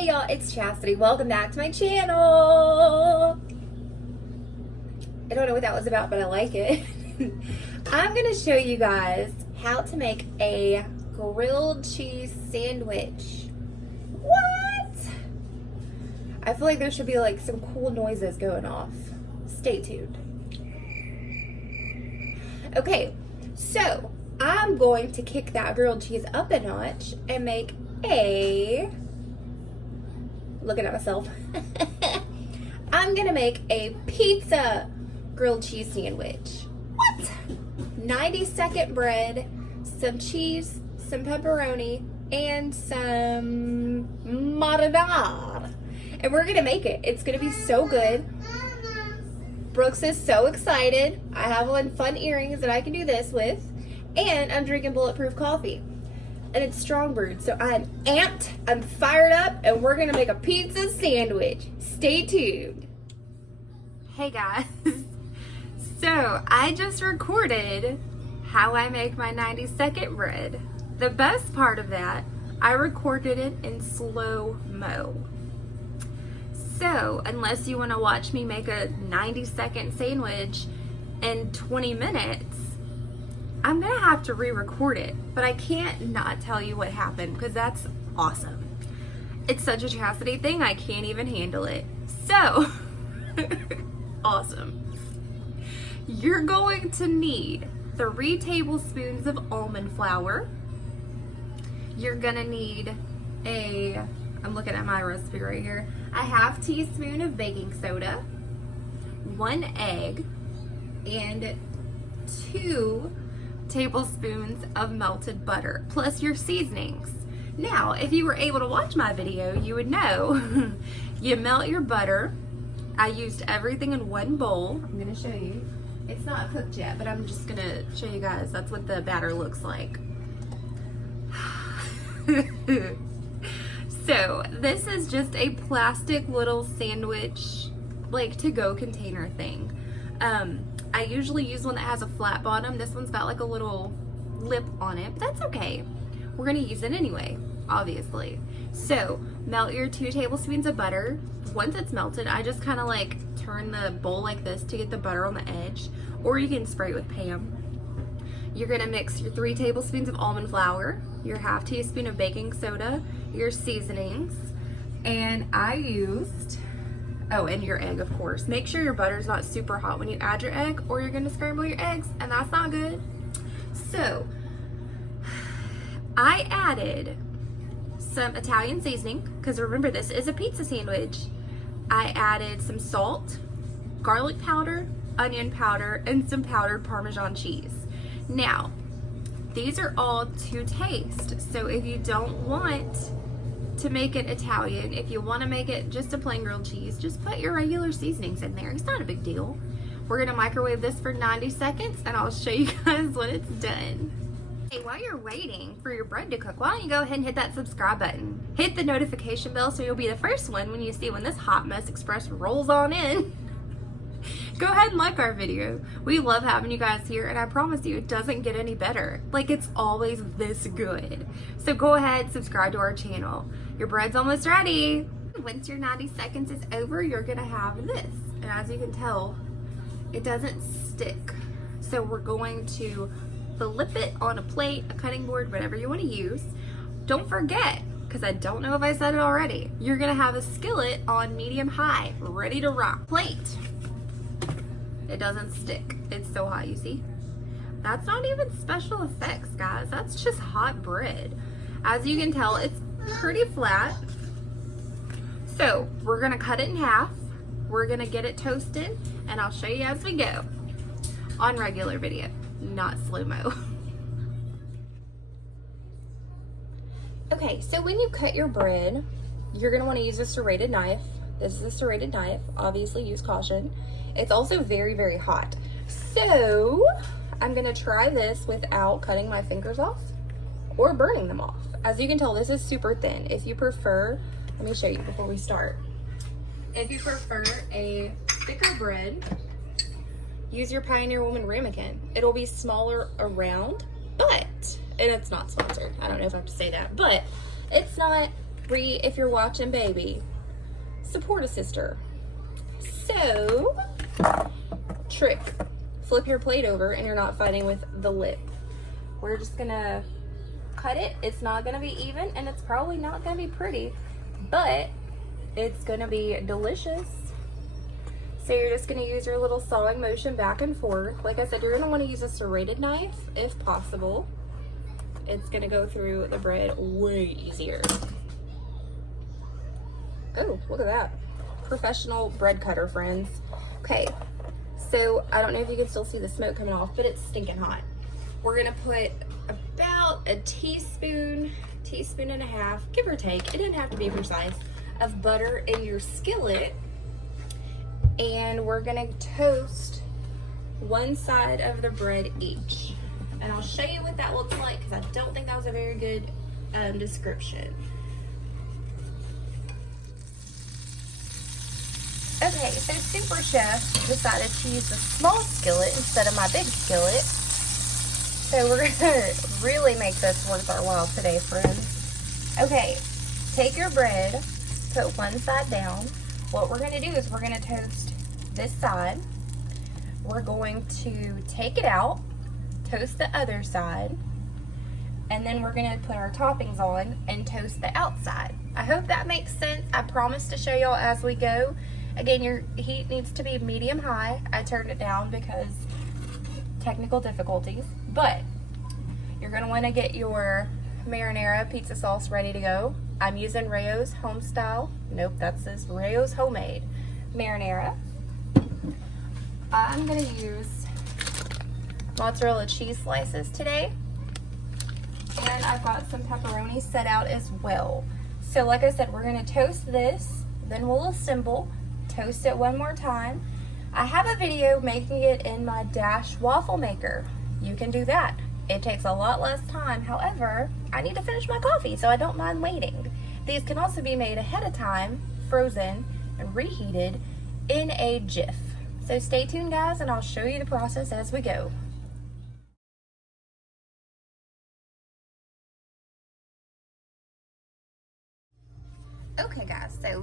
Hey y'all, it's Chastity. Welcome back to my channel. I don't know what that was about, but I like it. I'm gonna show you guys how to make a grilled cheese sandwich. What? I feel like there should be like some cool noises going off. Stay tuned. Okay, so I'm going to kick that grilled cheese up a notch and make looking at myself. I'm gonna make a pizza grilled cheese sandwich. What? 90-second bread, some cheese, some pepperoni, and some marinara. And we're gonna make it. It's gonna be so good. Brooks is so excited. I have on fun earrings that I can do this with. And I'm drinking bulletproof coffee. And it's strong brewed, so I'm amped, I'm fired up, and we're gonna make a pizza sandwich. Stay tuned. Hey guys, so I just recorded how I make my 90-second bread. The best part of that, I recorded it in slow-mo. So unless you wanna watch me make a 90-second sandwich in 20 minutes, I'm gonna have to re-record it, but I can't not tell you what happened because that's awesome. It's such a Chastity thing, I can't even handle it. So, awesome. You're going to need 3 tablespoons of almond flour. You're gonna need I'm looking at my recipe right here, a 1/2 teaspoon of baking soda, 1 egg, and 2 tablespoons of melted butter, plus your seasonings. Now, if you were able to watch my video, you would know you melt your butter. I used everything in one bowl. I'm gonna show you. It's not cooked yet, but I'm just gonna show you guys. That's what the batter looks like. So this is just a plastic little sandwich, like to-go container thing. I usually use one that has a flat bottom. This one's got like a little lip on it, but that's okay. We're gonna use it anyway, obviously. So melt your 2 tablespoons of butter. Once it's melted, I just kind of like turn the bowl like this to get the butter on the edge, or you can spray it with Pam. You're gonna mix your 3 tablespoons of almond flour, your 1/2 teaspoon of baking soda, your seasonings, and I used, oh, and your egg, of course. Make sure your butter's not super hot when you add your egg, or you're gonna scramble your eggs, and that's not good. So, I added some Italian seasoning, because remember, this is a pizza sandwich. I added some salt, garlic powder, onion powder, and some powdered Parmesan cheese. Now, these are all to taste, so if you don't want to make it Italian, if you want to make it just a plain grilled cheese, just put your regular seasonings in there. It's not a big deal. We're gonna microwave this for 90 seconds and I'll show you guys when it's done. Hey, while you're waiting for your bread to cook, why don't you go ahead and hit that subscribe button. Hit the notification bell so you'll be the first one when you see when this Hot Mess Express rolls on in. Go ahead and like our video. We love having you guys here, and I promise you it doesn't get any better. Like, it's always this good. So go ahead, subscribe to our channel. Your bread's almost ready. Once your 90 seconds is over, you're gonna have this. And as you can tell, it doesn't stick. So we're going to flip it on a plate, a cutting board, whatever you wanna use. Don't forget, because I don't know if I said it already, you're gonna have a skillet on medium-high, ready to rock. Plate. It doesn't stick. It's so hot, you see? That's not even special effects, guys. That's just hot bread. As you can tell, it's pretty flat. So we're gonna cut it in half. We're gonna get it toasted, and I'll show you as we go on regular video, not slow-mo. Okay, so when you cut your bread, you're gonna wanna use a serrated knife. This is a serrated knife. Obviously, use caution. It's also very, very hot. So I'm gonna try this without cutting my fingers off or burning them off. As you can tell, this is super thin. If you prefer, let me show you before we start. If you prefer a thicker bread, use your Pioneer Woman ramekin. It'll be smaller around, but, and it's not sponsored. I don't know if I have to say that, but it's not 3 if you're watching, baby. Support a sister. So, trick. Flip your plate over and you're not fighting with the lip. We're just gonna cut it. It's not gonna be even and it's probably not gonna be pretty, but it's gonna be delicious. So you're just gonna use your little sawing motion back and forth. Like I said, you're gonna wanna use a serrated knife if possible. It's gonna go through the bread way easier. Oh, look at that. Professional bread cutter, friends. Okay, so I don't know if you can still see the smoke coming off, but it's stinking hot. We're gonna put about a teaspoon and a half, give or take, it didn't have to be precise, of butter in your skillet. And we're gonna toast one side of the bread each. And I'll show you what that looks like because I don't think that was a very good description. Okay, so Super Chef decided to use the small skillet instead of my big skillet. So we're gonna really make this worth our while today, friends. Okay, take your bread, put one side down. What we're gonna do is we're gonna toast this side. We're going to take it out, toast the other side, and then we're gonna put our toppings on and toast the outside. I hope that makes sense. I promise to show y'all as we go. Again, your heat needs to be medium high. I turned it down because technical difficulties, but you're gonna wanna get your marinara pizza sauce ready to go. I'm using Rayo's home style. Nope, that says Rayo's homemade marinara. I'm gonna use mozzarella cheese slices today. And I've got some pepperoni set out as well. So like I said, we're gonna toast this, then we'll assemble, toast it one more time. I have a video making it in my Dash waffle maker. You can do that. It takes a lot less time. However, I need to finish my coffee, so I don't mind waiting. These can also be made ahead of time, frozen, and reheated in a jiff. So stay tuned, guys, and I'll show you the process as we go. Okay, guys, so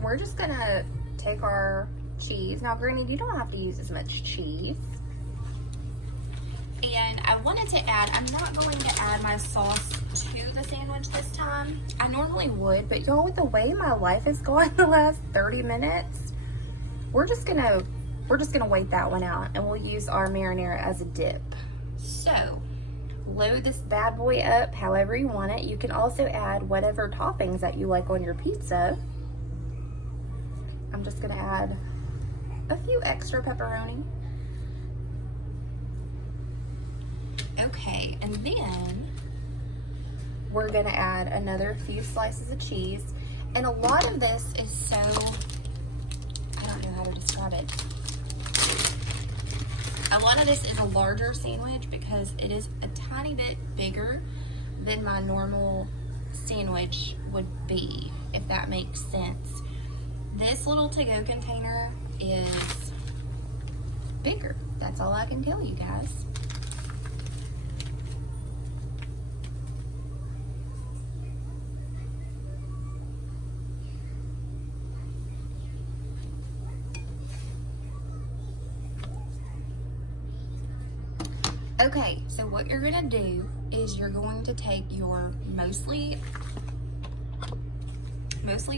we're just gonna take our cheese. Now, granted, you don't have to use as much cheese. And I wanted to add, I'm not going to add my sauce to the sandwich this time. I normally would, but y'all, with the way my life is going the last 30 minutes, we're just gonna wait that one out and we'll use our marinara as a dip. So, load this bad boy up however you want it. You can also add whatever toppings that you like on your pizza. I'm just gonna add a few extra pepperoni. Okay, and then we're gonna add another few slices of cheese. And a lot of this is so, I don't know how to describe it. A lot of this is a larger sandwich because it is a tiny bit bigger than my normal sandwich would be, if that makes sense. This little to-go container is bigger. That's all I can tell you guys. Okay, so what you're gonna do is you're going to take your mostly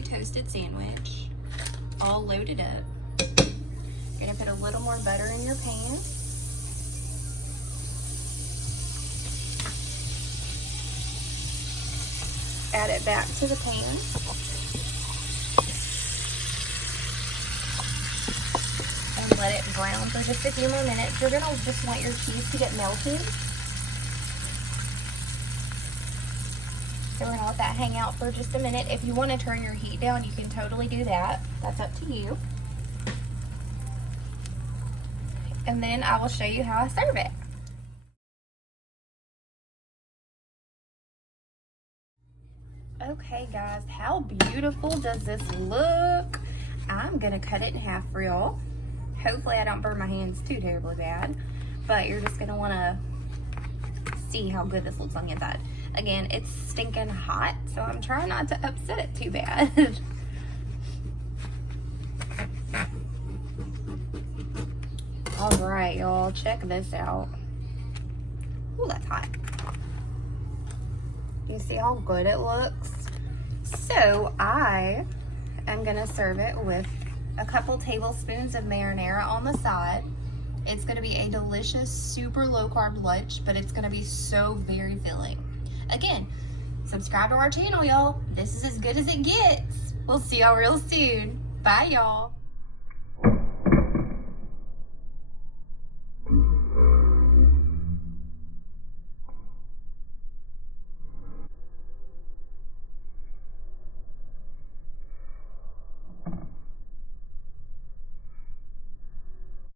toasted sandwich, all loaded up. You're gonna put a little more butter in your pan. Add it back to the pan. And let it brown for just a few more minutes. You're gonna just want your cheese to get melted. So we're gonna let that hang out for just a minute. If you want to turn your heat down, you can totally do that. That's up to you. And then I will show you how I serve it. Okay guys, how beautiful does this look? I'm gonna cut it in half for y'all. Hopefully I don't burn my hands too terribly bad, but you're just gonna wanna see how good this looks on the inside. Again, it's stinking hot, so I'm trying not to upset it too bad. All right, y'all, check this out. Ooh, that's hot. You see how good it looks? So I am gonna serve it with a couple tablespoons of marinara on the side. It's gonna be a delicious, super low carb lunch, but it's gonna be so very filling. Again, subscribe to our channel, y'all. This is as good as it gets. We'll see y'all real soon. Bye, y'all.